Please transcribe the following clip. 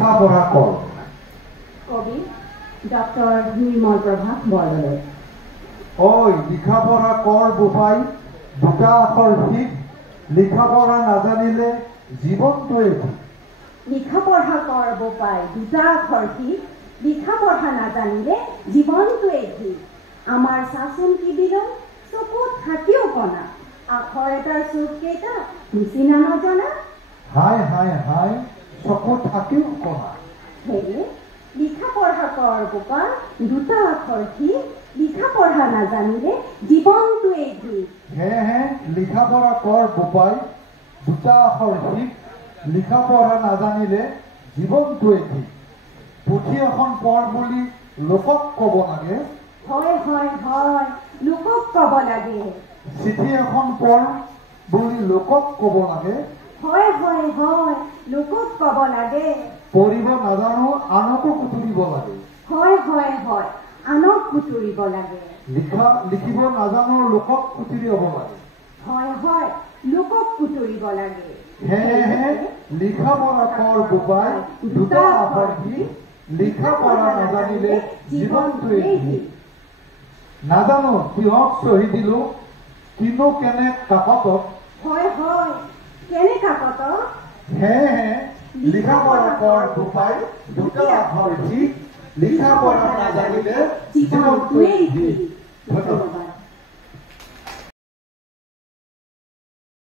লিখা পঢ়া কৰ। কবি ডক্টৰ নিৰ্মল প্ৰভাত বৰদলৈ। ঐ লিখা পঢ়া কৰ বোপাই, দুটা আখৰ শিক, লিখা পঢ়া নাজানিলে জীৱনটোৱে ঠিক। লিখা পঢ়া কৰ বোপাই, দুটা আখৰ শিক, লিখা পঢ়া নাজানিলে জীৱনটোৱে ঠিক। আমাৰ চাচোন কি বিলো, চকুত থাকিও কণা, আখৰ এটাৰ চুক কেইটা নিচিনা নজনা। হাই হাই হাই, চকুত থাকিও কণা। সেয়ে লিখা পঢ়া কৰ বোপাই, দুটা আখৰ শিক, লিখা পঢ়া নাজানিলে জীৱনটোৱে ঠিক। সেয়েহে লিখা পঢ়া কৰ বোপাই, দুটা আখৰ শিক, লিখা পঢ়া নাজানিলে জীৱনটোৱে ঠিক। পুথি এখন পঢ় বুলি লোকক ক'ব লাগে, হয় হয় হয়, লোকক ক'ব লাগে। চিঠি এখন পঢ় বুলি লোকক ক'ব লাগে, হয় হয় হয়, লোকক ক'ব লাগে। পঢ়িব নাজানো আনকো কুতুৰিব লাগে, হয় হয় হয়, আনক কুতুৰিব লাগে। লিখিব নাজানো লোকক কুতুৰি হ'ব লাগে, হয় হয়, লোকক কুতুৰিব লাগে। সেয়েহে লিখা পঢ়া কৰ বোপাই, দুটা আখৰ শিক, লিখা পঢ়া নাজানিলে জীৱনটোৱে ঠিক। নাজানো কিহক চহি দিলো, কিনো কেনে কাকতক, হয় হয়, কেনে কাকত। সেয়েহে লিখা পঢ়া কৰ বোপাই, দুটা আখৰ শিক, লিখা পঢ়া নাজানিলে জীৱনটোৱে ঠিক। ধন্যবাদ।